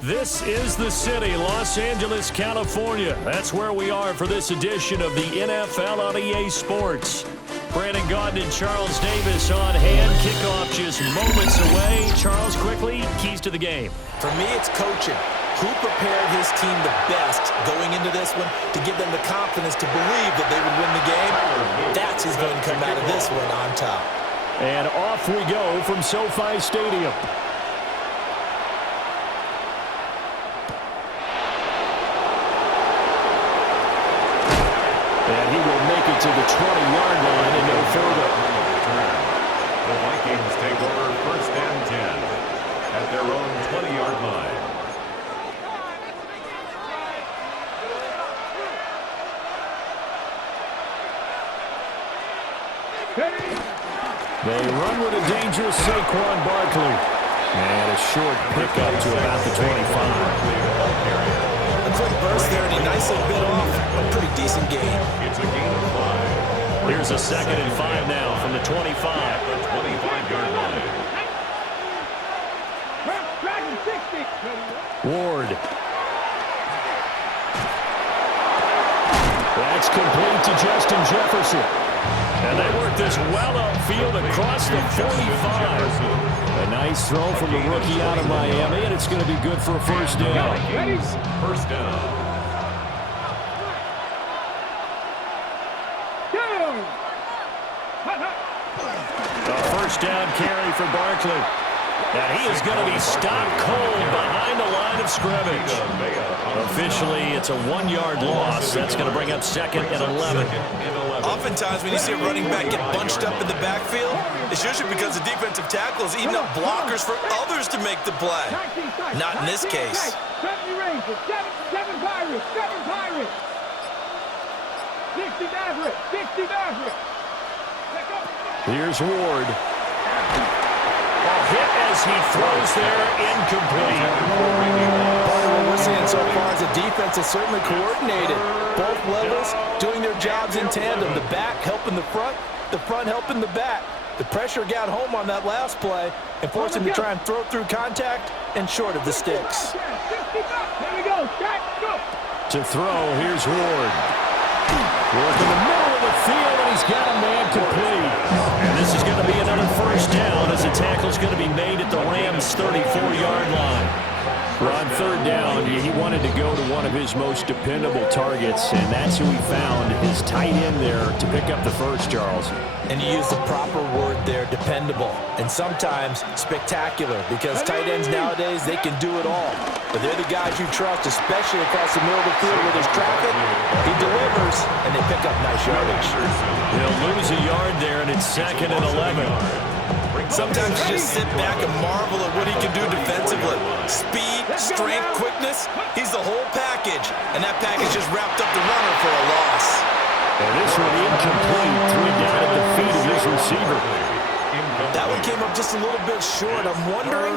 This is the city, Los Angeles, California. That's where we are for this edition of the NFL on EA Sports. Brandon Gaudin and Charles Davis on hand. Kickoff just moments away. Charles, quickly, keys to the game. For me, it's coaching. Who prepared his team the best going into this one to give them the confidence to believe that they would win the game? That's who's going to come out of this one on top. And off we go from SoFi Stadium. And he will make it to the 20-yard line and no further. The Vikings take over first and 10 at their own 20-yard line. They run with a dangerous Saquon Barkley. And a short pickup to about the 25. A quick burst there, and he nicely bit off a pretty decent gain. It's a gain of 5. Here's a 2nd and 5 now from the 25. The 25-yard line. Ward. That's complete to Justin Jefferson. And they work this well upfield across the 45. A nice throw from the rookie out of Miami, and it's going to be good for a first down. First down. A first down carry for Barkley. And he is going to be stopped cold behind the line of scrimmage. Officially, it's a 1-yard loss. That's going to bring up 2nd and 11. Oftentimes, when you see a running back get bunched up in the backfield, it's usually because the defensive tackle is eating up blockers for others to make the play. Not in this case. Seven Pirates. 60 Maverick. Here's Ward. Hit as he throws there, incomplete. What we're seeing so far is the defense is certainly coordinated. Both levels doing their jobs in tandem. The back helping the front helping the back. The pressure got home on that last play and forced him to try and throw through contact and short of the sticks. There we go. To throw, here's Ward. Ward in the middle of the field, and he's got a man complete. And this is going to be another first down as the tackle's going to be made at the Rams' 34-yard line. Well, on third down, he wanted to go to one of his most dependable targets, and that's who he found, his tight end there, to pick up the first, Charles. And you use the proper word there, dependable, and sometimes spectacular, because tight ends nowadays, they can do it all. But they're the guys you trust, especially across the middle of the field where there's traffic. He delivers, and they pick up nice yardage. They'll lose a yard there, and it's 2nd and 11. Sometimes you just sit back and marvel at what he can do defensively. Speed, strength, quickness, he's the whole package. And that package just wrapped up the runner for a loss. And this one incomplete, 3 down at the feet of his receiver. That one came up just a little bit short. I'm wondering,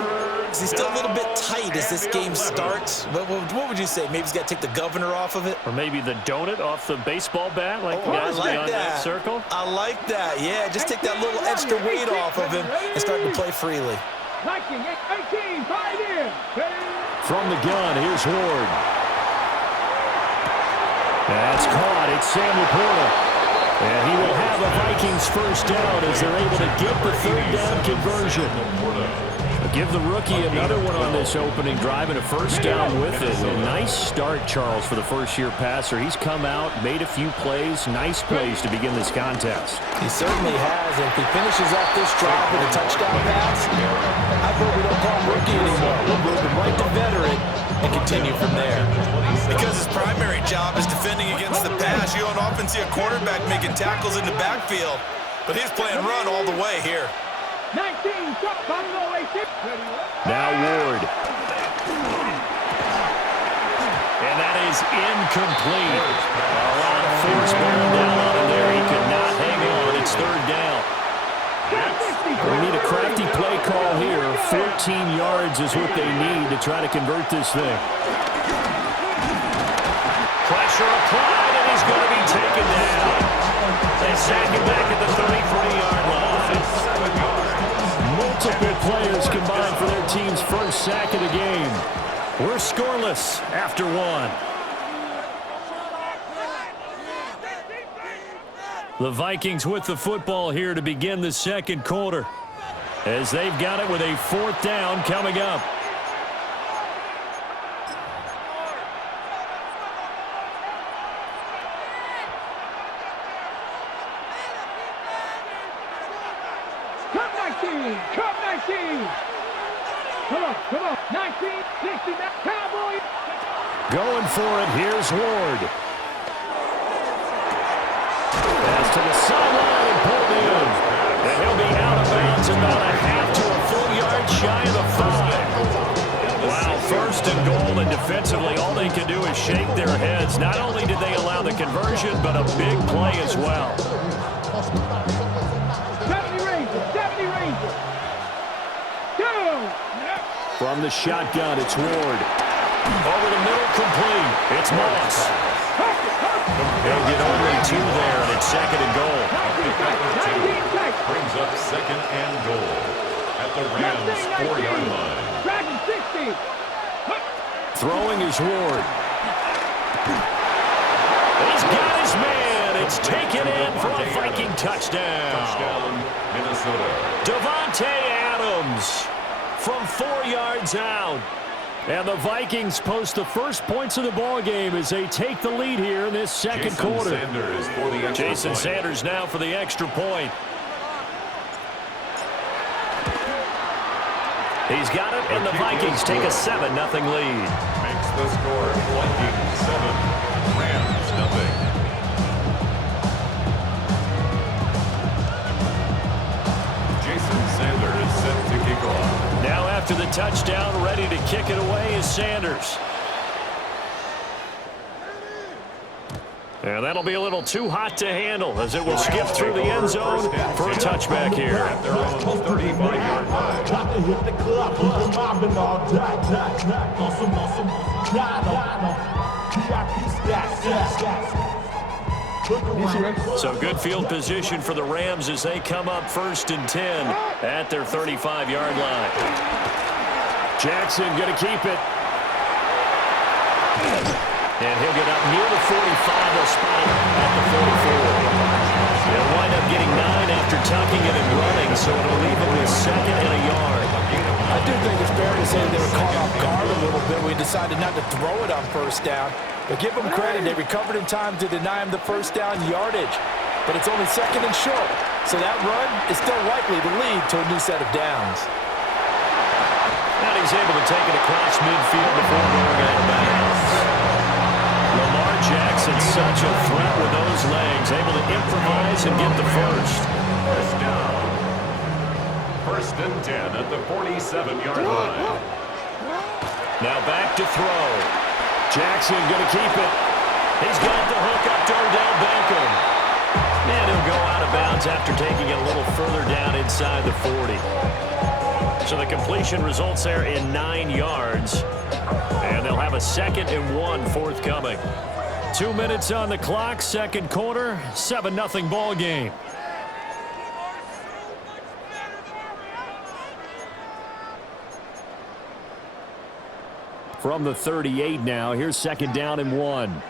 is he still a little bit tight as this game starts? What would you say? Maybe he's got to take the governor off of it? Or maybe the donut off the baseball bat, like the I guys like beyond that circle? I like that, yeah. Just take that little extra weight off of him and start to play freely. Viking, 18, 5 in. From the gun, here's Ward. That's caught. It's Sam Laporta. And he will have a Vikings first down as they're able to get the third down conversion. Give the rookie another one on this opening drive and a first down with it. A nice start, Charles, for the first-year passer. He's come out, made a few plays, nice plays to begin this contest. He certainly has. And if he finishes off this drive with a touchdown pass, I vote we don't call him rookie anymore. We'll move him right to veteran and continue from there. Because his primary job is defending against the pass, you don't often see a quarterback making tackles in the backfield. But he's playing run all the way here. 19, now Ward. And that is incomplete. A lot of force bearing down on him there. He could not hang on. It's third down. We need a crafty play call here. 14 yards is what they need to try to convert this thing. Pressure applied, and he's going to be taken down. They sack him back at the 33-yard line. Multiple players combined for their team's first sack of the game. We're scoreless after one. The Vikings with the football here to begin the second quarter, as they've got it with a 4th down coming up. Cup 19. Come on. 19, 60, Cowboys. Going for it. Here's Ward. Pass to the sideline and pulled in. And he'll be out of bounds about a half to a full yard shy of the 5. Wow, 1st and goal, and defensively all they can do is shake their heads. Not only did they allow the conversion, but a big play as well. 70 Rangers. From the shotgun, it's Ward. Over the middle, complete. It's Moss. They'll get only 2 there, and it's 2nd and goal. Brings up 2nd and goal at the Rams' 4-yard line. Dragon 60. Throwing is Ward. He's got his man. It's taken in for a Viking touchdown. Touchdown, Minnesota. Davante Adams from 4 yards out. And the Vikings post the first points of the ball game as they take the lead here in this second quarter. Sanders for the extra Jason point. Sanders now for the extra point. He's got it, and the Vikings take a 7-0 lead. Makes the score Vikings 7, Rams 0. Jason Sanders set to kick off. Now after the touchdown, ready to kick it away is Sanders. And that'll be a little too hot to handle as it will skip through the end zone for a touchback here. At their own 35-yard line. So good field position for the Rams as they come up 1st and 10 at their 35-yard line. Jackson going to keep it. And he'll get up near the 45. They'll spot him at the 44. They'll wind up getting 9 after tucking it and running, so it'll leave him with 2nd and a yard. I do think it's fair to say they were caught off guard a little bit. We decided not to throw it on 1st down. But give them credit. They recovered in time to deny him the 1st down yardage. But it's only 2nd and short. So that run is still likely to lead to a new set of downs. And he's able to take it across midfield before going out of bounds. Lamar Jackson, such a threat with those legs, able to improvise and get the first. First down. 1st and 10 at the 47-yard line. Now back to throw. Jackson going to keep it. He's got the hook up to Odell Beckham. And he'll go out of bounds after taking it a little further down inside the 40. So the completion results there in 9 yards. And they'll have a 2nd and 1 forthcoming. 2 minutes on the clock, second quarter, 7-0 ball game. From the 38 now, here's 2nd down and 1.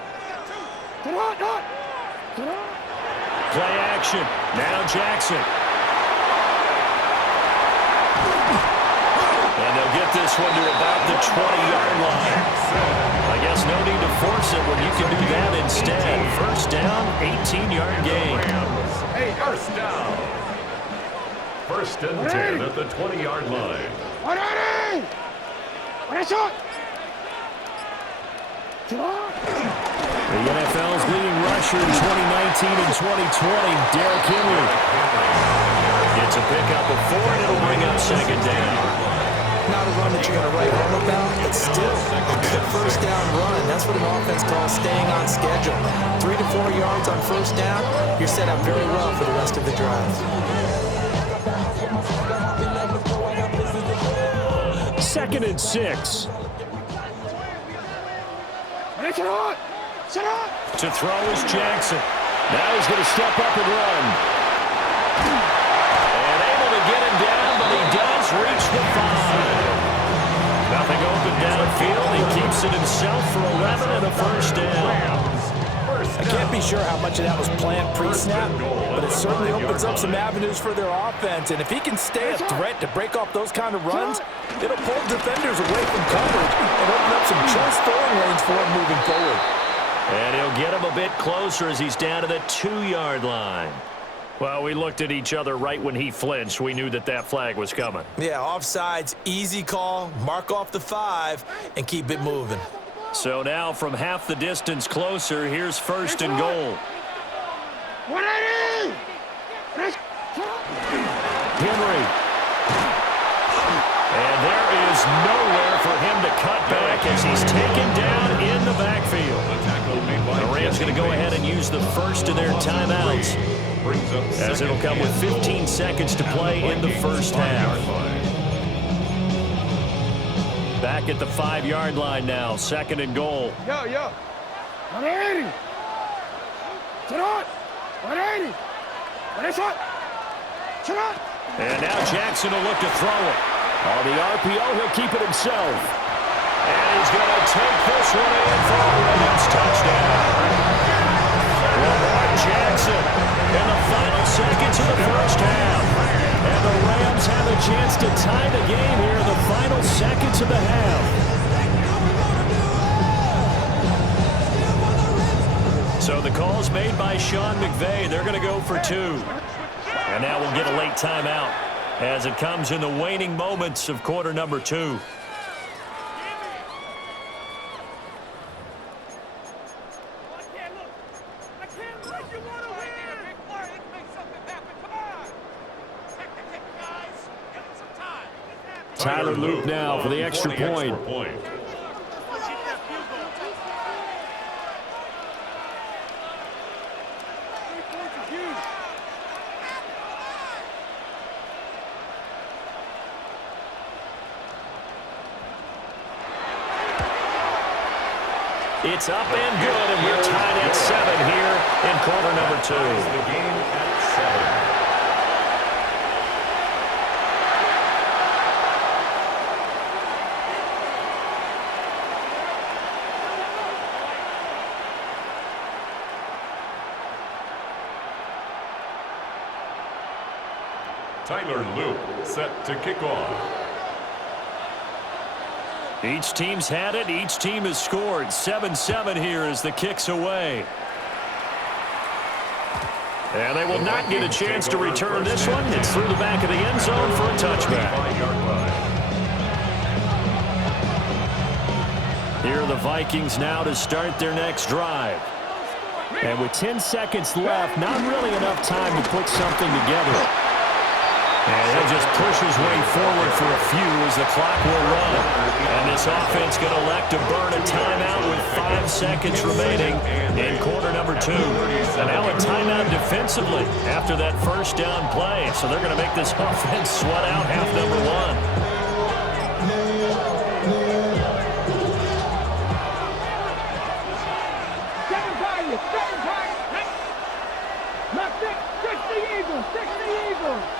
Play action. Now Jackson. And they'll get this one to about the 20-yard line. I guess no need to force it when you can do that instead. 1st down, 18-yard gain. Hey, 1st down. 1st and 10 at the 20-yard line. The NFL's leading rusher in 2019 and 2020, Derrick Henry. Gets a pickup of 4, and it'll bring up 2nd down. Not a run that you're going to write home about, but still a good 1st down run. That's what an offense calls staying on schedule. 3 to 4 yards on 1st down, you're set up very well for the rest of the drive. 2nd and 6. To throw is Jackson. Now he's going to step up and run. And able to get him down, but he does reach the 5. Nothing open downfield. He it himself for 11 and a first down. I can't be sure how much of that was planned pre-snap, but it certainly opens up some avenues for their offense. And if he can stay a threat to break off those kind of runs, it'll pull defenders away from coverage and open up some choice throwing lanes for him moving forward. And he'll get him a bit closer as he's down to the 2-yard line. Well, we looked at each other right when he flinched. We knew that that flag was coming. Yeah, offsides, easy call, mark off the 5, and keep it moving. So now from half the distance closer, here's first and goal. Henry. And there is nowhere for him to cut back as he's taken down in the backfield. The Rams going to go ahead and use the first of their timeouts, as it'll come with 15 seconds to play in the first half. Back at the 5-yard line now, second and goal. Yo. 180. And now Jackson will look to throw it. On the RPO, he'll keep it himself. And he's going to take this one in for a Rams touchdown. Lamar Jackson in the final seconds of the first half. And the Rams have a chance to tie the game here in the final seconds of the half. So the call's made by Sean McVay. They're going to go for 2. And now we'll get a late timeout as it comes in the waning moments of quarter number 2. Tyler Luke now for the extra point. It's up and good, and we're tied at 7 here in quarter number 2. The game at 7. Tyler Luke set to kick off. Each team's had it. Each team has scored. 7-7 here as the kick's away. And they will not get a chance to return this one. It's through the back of the end zone for a touchback. Here are the Vikings now to start their next drive. And with 10 seconds left, not really enough time to put something together. And he'll just push his way forward for a few as the clock will run. And this offense going to elect to burn a timeout with 5 seconds remaining in quarter number 2. And now a timeout defensively after that first down play. So they're going to make this offense sweat out half number 1.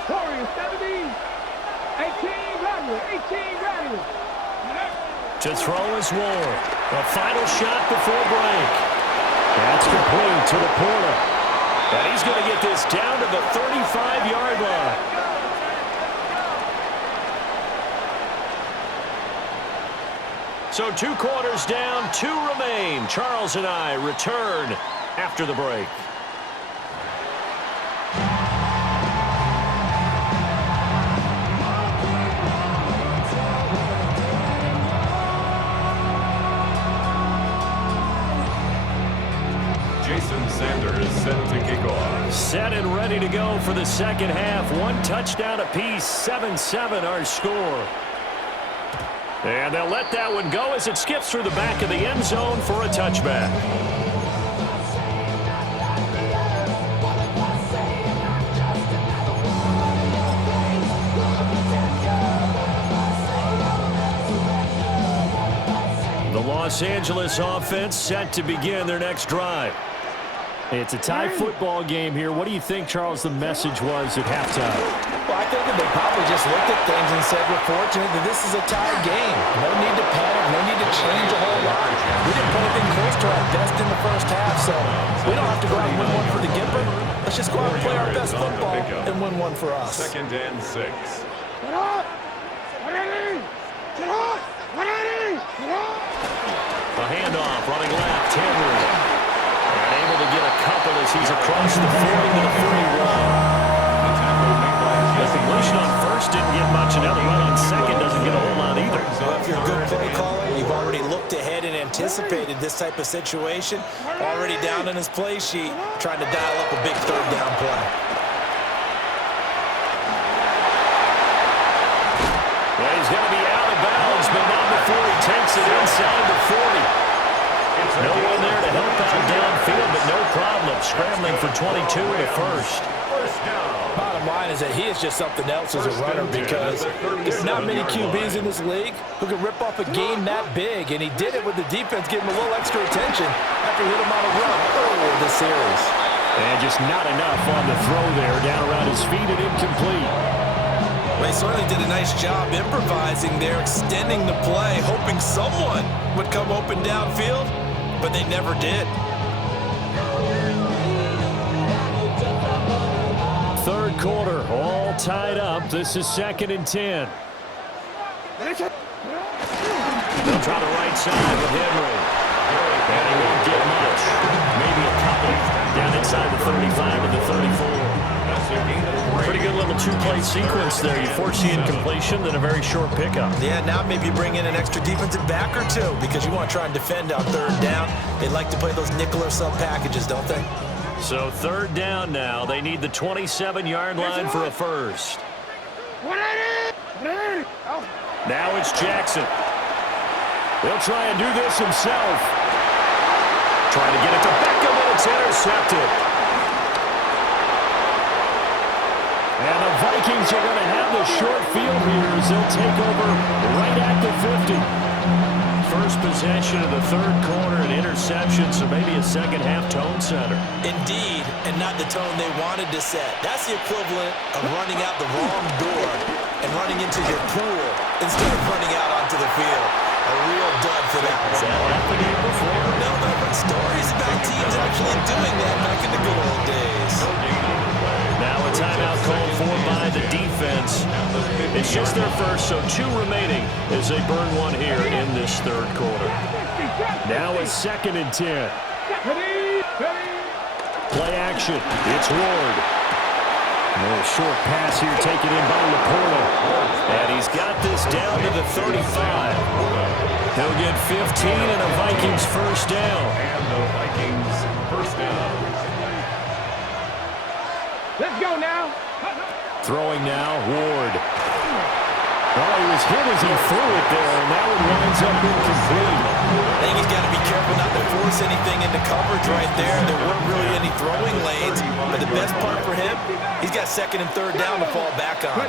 Warriors 70. 18 ready. To throw is Ward. A final shot before break. That's complete to the Porter. And he's going to get this down to the 35-yard line. So 2 quarters down, 2 remain. Charles and I return after the break. Sanders set to kick off. Set and ready to go for the second half. 1 touchdown apiece. 7-7 our score. And they'll let that one go as it skips through the back of the end zone for a touchback. The Los Angeles offense set to begin their next drive. It's a tie football game here. What do you think, Charles, the message was at halftime? Well, I think that they probably just looked at things and said, we're fortunate that this is a tied game. No need to panic, no need to change a whole lot. to our best in the first half, so we don't have to go out and win one for the Gipper. Let's just go out and play our best football and win one for us. 2nd and 6. Get hot! Ready! Get hot! Ready! Get hot! A handoff, running left, Henry. And able to get a couple as he's across the 40 to the 41. The completion on first didn't get much, and now the run on second doesn't get a whole lot either. Well, if you're a good play caller, you've already looked ahead and anticipated this type of situation. Already down in his play sheet, trying to dial up a big third down play. Well, he's going to be out of bounds, but not before he takes it inside the 40. No one there to help out downfield, but no problem. Scrambling for 22 in the first. Bottom line is that he is just something else as a runner, because there's not many QBs in this league who can rip off a game that big, and he did it with the defense giving him a little extra attention after he hit him on a run earlier this series. And just not enough on the throw there, down around his feet and incomplete. Well, he certainly did a nice job improvising there, extending the play, hoping someone would come open downfield, but they never did. Third quarter, all tied up. This is 2nd and 10. They'll try the right side with Henry. And he won't get much. Maybe a couple. Down inside the 35 to the 34. Pretty good little two-play sequence there. You force the incompletion, then a very short pickup. Yeah, now maybe bring in an extra defensive back or two, because you want to try and defend on third down. They like to play those nickel or sub packages, don't they? So third down now. They need the 27-yard line for a first. Now it's Jackson. He'll try and do this himself. Trying to get it to Beckham, and it's intercepted. And the Vikings are going to have the short field here as they'll take over right at the 50. First possession of the third quarter, an interception, so maybe a second-half tone setter. Indeed, and not the tone they wanted to set. That's the equivalent of running out the wrong door and running into your pool instead of running out onto the field. A real dud for that one. Has that happened before? No, but stories about teams actually doing that back in the good old days. Now a timeout called for by the defense. It's just their first, so 2 remaining as they burn one here in this third quarter. Now it's 2nd and 10. Play action. It's Ward. A little short pass here taken in by Laporta. And he's got this down to the 35. He'll get 15 and a Vikings first down. And the Vikings first down. Let's go now. Throwing now, Ward. Oh, he was hit as he threw it there, and that one winds up incomplete. I think he's got to be careful not to force anything into coverage right there. There weren't really any throwing lanes, but the best part for him, he's got 2nd and 3rd down to fall back on.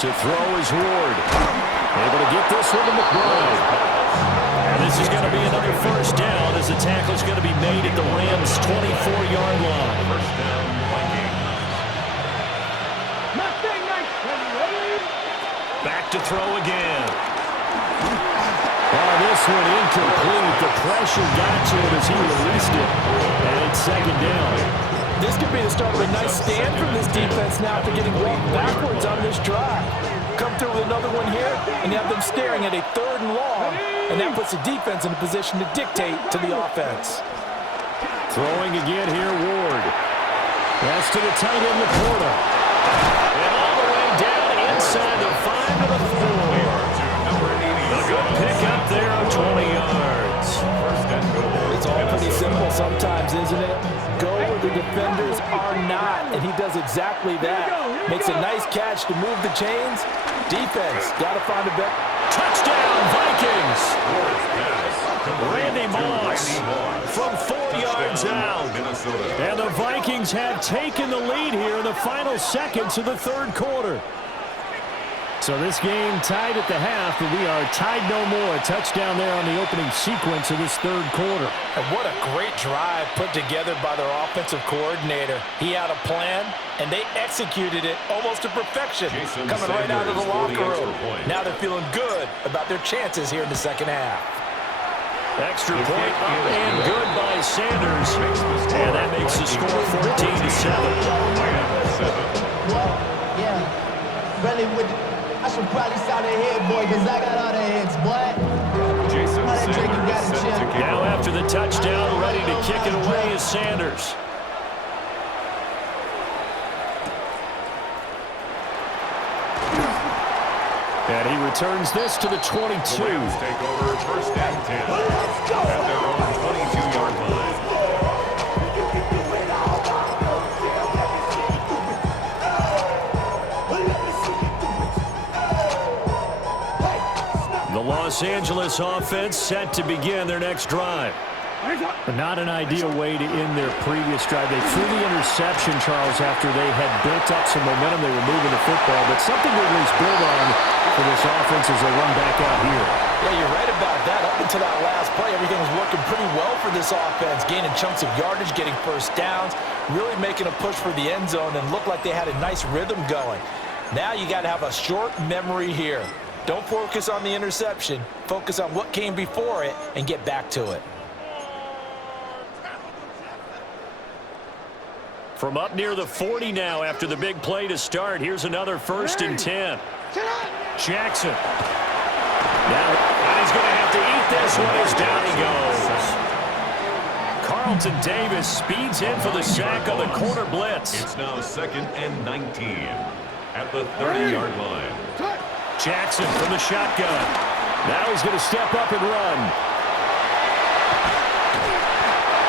To throw is Ward. Able to get this one to McBride. And this is going to be another first down as the tackle's going to be made at the Rams' 24-yard line. First down, Vikings. Back to throw again. Oh, this one incomplete. The pressure got to him as he released it. And it's 2nd down. This could be the start of a nice stand from this defense now after getting walked backwards on this drive. Come through with another one here, and you have them staring at a 3rd and long, and that puts the defense in a position to dictate to the offense. Throwing again here, Ward. That's to the tight end, Laporta. And all the way down inside the 5 to the 4. A good pick up there on 20 yards. First and goal. It's all pretty simple sometimes, isn't it? Go where the defenders are not, and he does exactly that. Makes a nice catch to move the chains. Defense, got to find a bet. Touchdown, Vikings! Randy Moss from 4 yards out. And the Vikings have taken the lead here in the final seconds of the third quarter. So this game tied at the half, and we are tied no more. A touchdown there on the opening sequence of this third quarter. And what a great drive put together by their offensive coordinator. He had a plan, and they executed it almost to perfection, coming right out of the locker room. Now they're feeling good about their chances here in the second half. Extra point up and good by Sanders. And that makes the score 14-7. Really I should probably sound a head boy, because I got all the heads, boy. Now after the touchdown, ready to kick it away is Sanders. And he returns this to the 22. The Rams take over first and 10 at their own 22-yard line. The Los Angeles offense set to begin their next drive. But not an ideal way to end their previous drive. They threw the interception, Charles, after they had built up some momentum. They were moving the football, but something to at least build on for this offense as they run back out here. Yeah, you're right about that. Up until that last play, everything was working pretty well for this offense, gaining chunks of yardage, getting first downs, really making a push for the end zone, and looked like they had a nice rhythm going. Now you got to have a short memory here. Don't focus on the interception. Focus on what came before it and get back to it. From up near the 40 now after the big play to start. Here's another 1st and 10. Jackson. Now, and he's going to have to eat this one as down he goes. Carlton Davis speeds in for the sack on the corner blitz. It's now 2nd and 19 at the 30-yard line. Jackson from the shotgun. Now he's going to step up and run.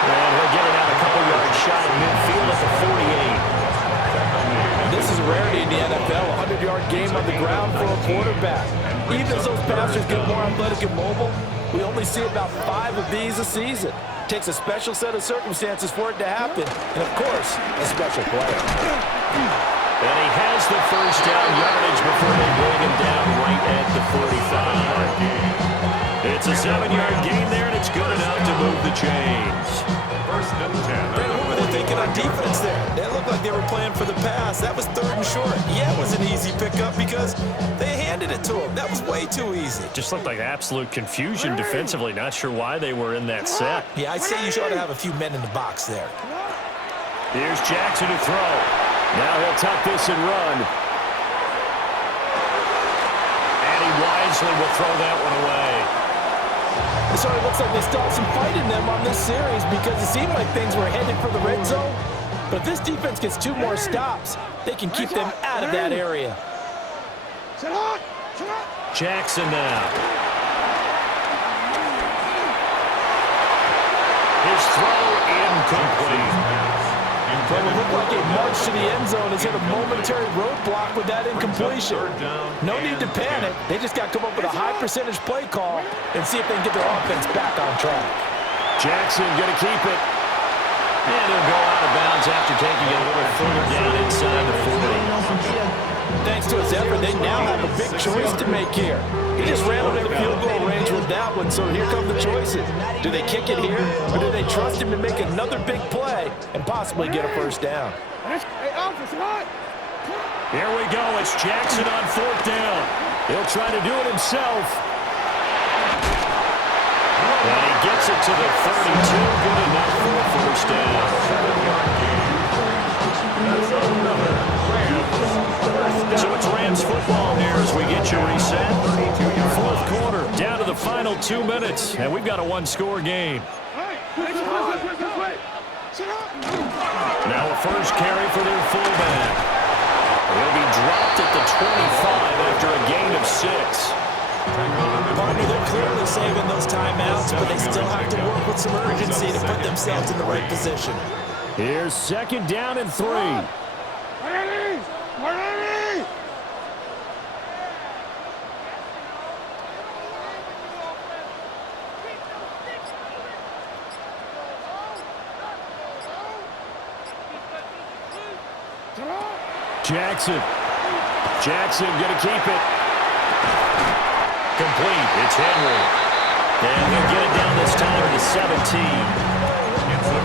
And he'll get it out a couple yards shy of midfield at the 48. This is a rarity in the NFL, a 100-yard game on the ground for a quarterback. Even as those passers get more athletic and mobile, we only see about 5 of these a season. It takes a special set of circumstances for it to happen, and of course, a special player. And he has the first down yardage before they bring him down right at the 45. It's a 7-yard gain there, and it's good enough to move the chains. 1st and 10. Brandon, what were they thinking on defense there? They looked like they were playing for the pass. That was 3rd and short. Yeah, it was an easy pickup because they handed it to him. That was way too easy. Just looked like absolute confusion defensively. Not sure why they were in that set. Yeah, I'd say you should have a few men in the box there. Here's Jackson to throw. Now he'll tuck this and run. And he wisely will throw that one away. It sort of looks like they still have some fight in them on this series because it seemed like things were headed for the red zone. But if this defense gets 2 more stops, they can keep them out of that area. Jackson now. His throw incomplete. Well, it looked like a march to the end zone has hit a momentary roadblock with that incompletion. No need to panic. They just got to come up with a high percentage play call and see if they can get their offense back on track. Jackson going to keep it. And he'll go out of bounds after taking it a little further down inside the 40. Thanks to his effort, they now have a big choice to make here. He just ran out of field goal range with that one, so here come the choices. Do they kick it here, or do they trust him to make another big play and possibly get a first down? Here we go. It's Jackson on 4th down. He'll try to do it himself. And he gets it to the 32. Good enough for a first down. So it's Rams football here as we get you reset. 4th quarter, down to the final 2 minutes, and we've got a 1-score game. Now a first carry for their fullback. He'll be dropped at the 25 after a gain of 6. Partner, they're clearly saving those timeouts, but they still have to work with some urgency to put themselves in the right position. Here's 2nd down and 3. Jackson going to keep it. Complete. It's Henry. And he'll get it down this time to 17.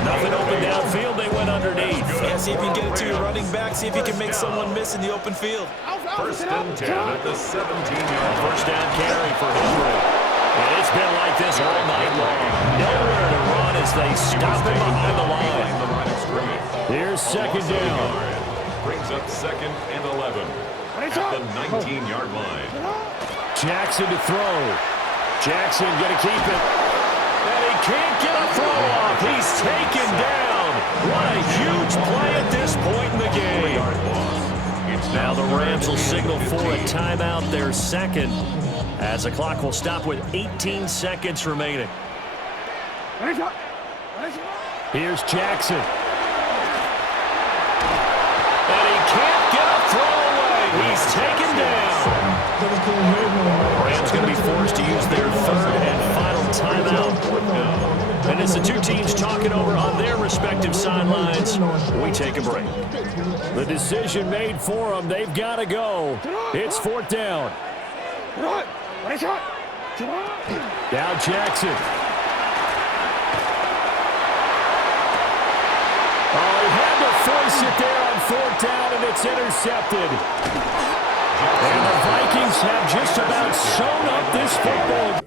Nothing open downfield. They went underneath. Yeah, see if you can get it to your running back. See if you can make someone miss in the open field. 1st and 10 at the 17-yard line. First down carry for Henry. And it's been like this all night long. as they stop him behind the line. Here's second down. Brings up 2nd and 11 at the 19-yard line. Jackson to throw. Jackson going to keep it. And he can't get a throw off. He's taken down. What a huge play at this point in the game. Now the Rams will signal for a timeout, their second, as the clock will stop with 18 seconds remaining. Here's Jackson. And he can't get a throw away. He's taken down. Rams going to be forced to use their third and final timeout. And as the two teams talking over on their respective sidelines, we take a break. The decision made for them. They've got to go. It's 4th down. Now Jackson. Oh, he had to force it there on 4th down, and it's intercepted. And the Vikings have just about sewn up this football.